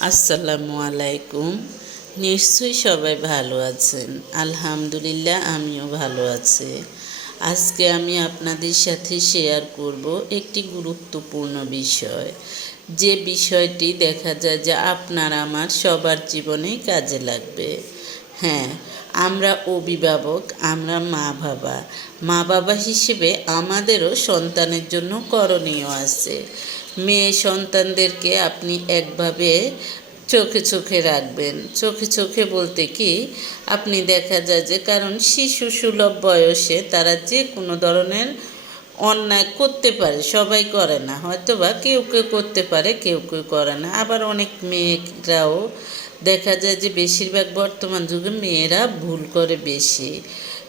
আসসালামু আলাইকুম। নিশ্চয়ই সবাই ভালো আছেন। আলহামদুলিল্লাহ, আমিও ভালো আছি। আজকে আমি আপনাদের সাথে শেয়ার করব একটি গুরুত্বপূর্ণ বিষয়। যে বিষয়টি দেখা যায় যে আপনার আমার সবার জীবনেই কাজে লাগবে। হ্যাঁ আমরা অভিভাবক, আমরা মা বাবা। মা বাবা হিসেবে আমাদেরও সন্তানের জন্য করণীয় আছে। মেয়ে সন্তানদেরকে আপনি একভাবে চোখে চোখে রাখবেন। চোখে চোখে বলতে কি, আপনি দেখা যায় যে, কারণ শিশু সুলভ বয়সে তারা যে কোনো ধরনের অন্যায় করতে পারে, সবাই করে না। হয়তো বা কেউ কেউ করতে পারে, কেউ কেউ করে না। আবার অনেক মেয়েরাও দেখা যায় যে, বেশিরভাগ বর্তমান যুগে মেয়েরা ভুল করে বেশি।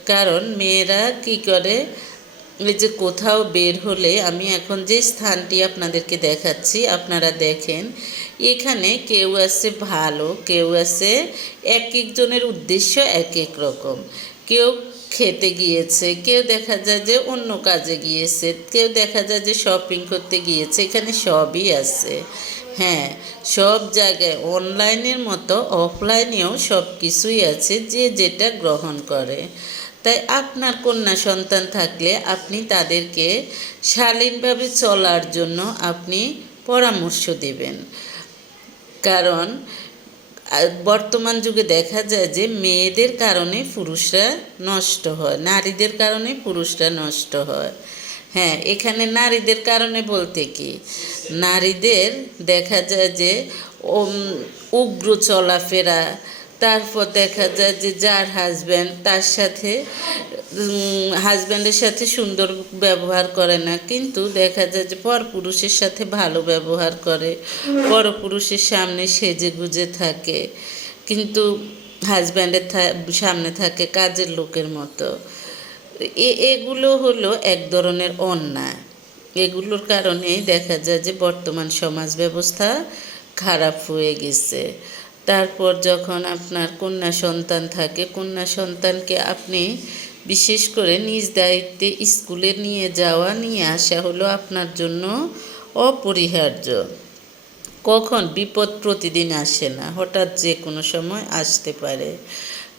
কারণ মেয়েরা কি করে এই যে কোথাও বের হলে আমি এখন যে স্থানটি আপনাদেরকে দেখাচ্ছি, আপনারা দেখেন, এখানে কেউ আছে ভালো, কেউ আছে এক একজনের উদ্দেশ্য এক এক রকম। কেউ খেতে গিয়েছে, কেউ দেখা যায় যে অন্য কাজে গিয়েছে, কেউ দেখা যায় যে শপিং করতে গিয়েছে, এখানে সবই আছে। হ্যাঁ সব জায়গায় অনলাইনের মতো অফলাইনেও সব কিছুই আছে, যে যেটা গ্রহণ করে। তাই আপনার কন্যা সন্তান থাকলে আপনি তাদেরকে শালীনভাবে চলার জন্য আপনি পরামর্শ দেবেন। কারণ বর্তমান যুগে দেখা যায় যে মেয়েদের কারণে পুরুষরা নষ্ট হয়, নারীদের কারণে পুরুষরা নষ্ট হয়। হ্যাঁ এখানে নারীদের কারণে বলতে কি? নারীদের দেখা যায় যে উগ্র চলাফেরা তারপর দেখা যায় যে যার হাজব্যান্ড তার সাথে হাজব্যান্ডের সাথে সুন্দর ব্যবহার করে না। কিন্তু দেখা যায় যে পরপুরুষের সাথে ভালো ব্যবহার করে। পরপুরুষের সামনে সেজে গুজে থাকে। কিন্তু হাজব্যান্ডের সামনে থাকে কাজের লোকের মতো। এ, এগুলো হলো এক ধরনের অন্যায়। এগুলোর কারণেই দেখা যায় যে বর্তমান সমাজ ব্যবস্থা খারাপ হয়ে গেছে। তারপর যখন আপনার কন্যা সন্তান থাকে, কন্যা সন্তানকে আপনি বিশেষ করে নিজ দায়িত্বে স্কুলে নিয়ে যাওয়া, নিয়ে আসা হলো আপনার জন্য অপরিহার্য। কখন? বিপদ প্রতিদিন আসে না, হঠাৎ যে কোনো সময় আসতে পারে।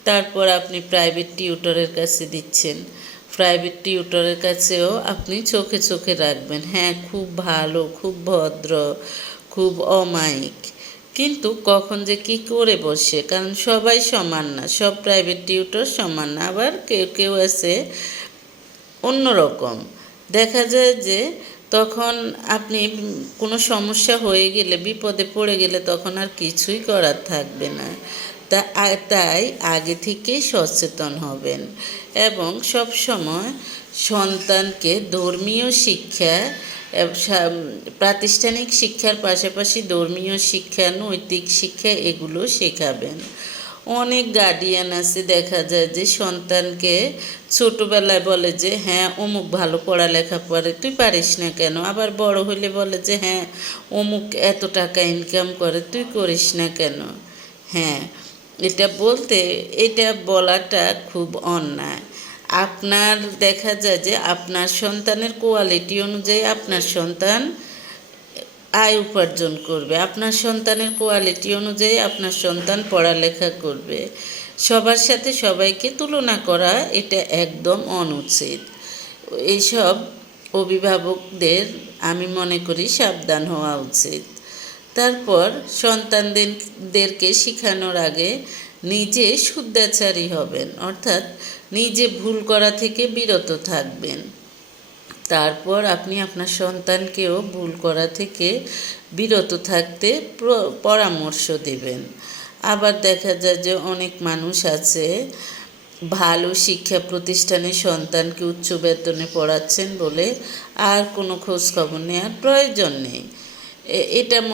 তারপর আপনি প্রাইভেট টিউটরের কাছে দিচ্ছেন। প্রাইভেট টিউটরের কাছেও আপনি চোখে চোখে রাখবেন হ্যাঁ খুব ভালো, খুব ভদ্র, খুব অমায়িক। কিন্তু কখন যে কি করে বসে? কারণ সবাই সমান না, সব প্রাইভেট টিউটর সমান না, আবার কেউ কেউ আছে অন্যরকম। দেখা যায় যে তখন আপনি কোনো সমস্যা হয়ে গেলে, বিপদে পড়ে গেলে তখন আর কিছুই করার থাকবে না। তাই আগে থেকেই সচেতন হবেন এবং সব সময় সন্তানকে ধর্মীয় শিক্ষা প্রাতিষ্ঠানিক শিক্ষার পাশাপাশি ধর্মীয় শিক্ষা, নৈতিক শিক্ষা এগুলো শেখাবেন। অনেক গার্ডিয়ান আছে দেখা যায় যে সন্তানকে ছোটোবেলায় বলে যে হ্যাঁ অমুক ভালো পড়ালেখা পড়ে, তুই পারিস না কেন? আবার বড় হলে বলে যে হ্যাঁ অমুক এত টাকা ইনকাম করে, তুই করিস না কেন? হ্যাঁ এটা বলতে, এটা বলাটা খুব অন্যায়। আপনার দেখা যায় যে আপনার সন্তানের কোয়ালিটি অনুযায়ী আপনার সন্তান আয় উপার্জন করবে। আপনার সন্তানের কোয়ালিটি অনুযায়ী আপনার সন্তান পড়ালেখা করবে। সবার সাথে সবাইকে তুলনা করা এটা একদম অনুচিত। এইসব অভিভাবকদের আমি মনে করি সাবধান হওয়া উচিত। তারপর সন্তানদেরকে শেখানোর আগে নিজে শুদ্ধাচারী হবেন, অর্থাৎ নিজে ভুল করা থেকে বিরত থাকবেন। তারপর আপনি আপনার সন্তানকেও ভুল করা থেকে বিরত থাকতে পরামর্শ দেবেন। আবার দেখা যায় যে অনেক মানুষ আছে, ভালো শিক্ষা প্রতিষ্ঠানে সন্তানকে উচ্চ বেতনে পড়াচ্ছেন বলে আর কোনো খোঁজ খবর নেওয়ার প্রয়োজন নেই। এটা